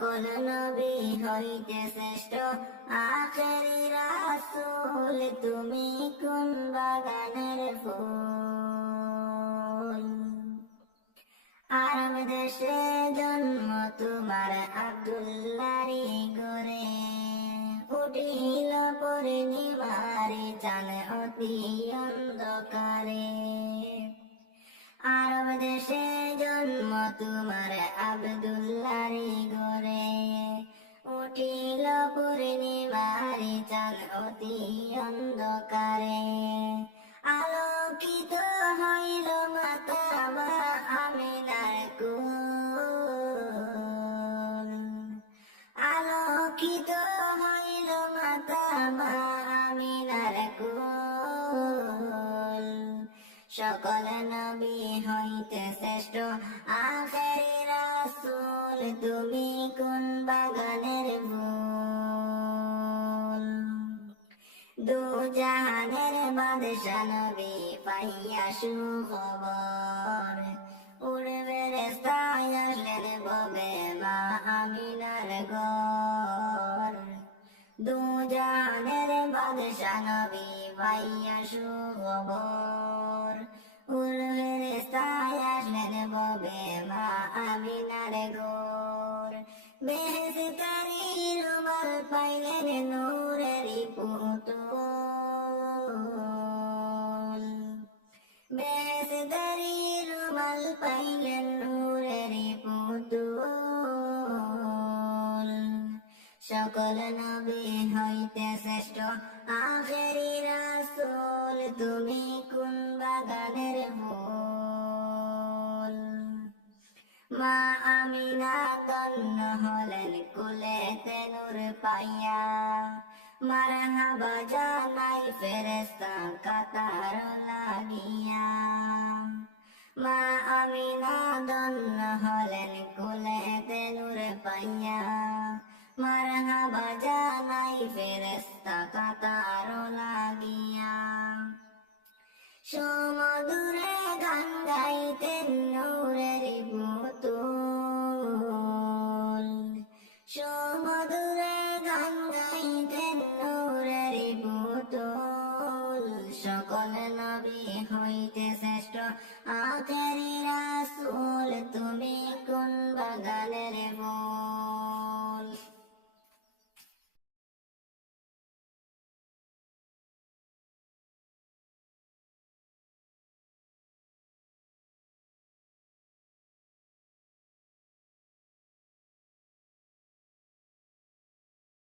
সকল নবী হইতে শ্রেষ্ঠ আখেরি রাসূল তুমি কোন বাগানের ফুল আরব দেশে জন্ম তোমার আব্দুল্লারি গরে উঠিল পূর্ণিমারি চান অতি অন্ধকারে আরব দেশে জন্ম তোমার আব্দুল্লারি গরে উঠিল পূর্ণিমারি চান অতি অন্ধকারে। আলোকিত হইল মাতা মা আমিনার কুল। আলোকিত হইল মাতা মা আমিনার কুল। সকল নবী হইতে শ্রেষ্ঠ আখেরি রাসূল, তুমি কোন বাগানের দু জাহানের বাদশা নবী পাইয়া সুখবর। উড়বে রেস্তায় আসলেন ববে মা আমিনার ঘর। দু জাহানের বাদশা নবী পাইয়া সুখবর। উড়বে রেস্তায় আসলেন ববে মা আমিনার ঘর। বেহেস্তারি পাইলেন নূরেরি পুতুল। সকল নবী হইতে শ্রেষ্ঠ আখেরি রাসূল, তুমি কোন বাগানের ফুল? মা আমিনা তন্ন হলেন কুলেতে নূর পাইয়া। মারহাবা জানাই ফেরেস্তা কাতার লাগিয়া। মা আমি নাদন্য হলেন কুলেতে নূরে পাইয়া। মারহাবা জানাই ফেরেস্তা কাতার লাগিয়া। সমদূরে গান গাইতেন নূরের পুতুল। সমদূরে নবী হইতে শ্রেষ্ঠ। আখেরি রাসুল তুমি কোন বাগানের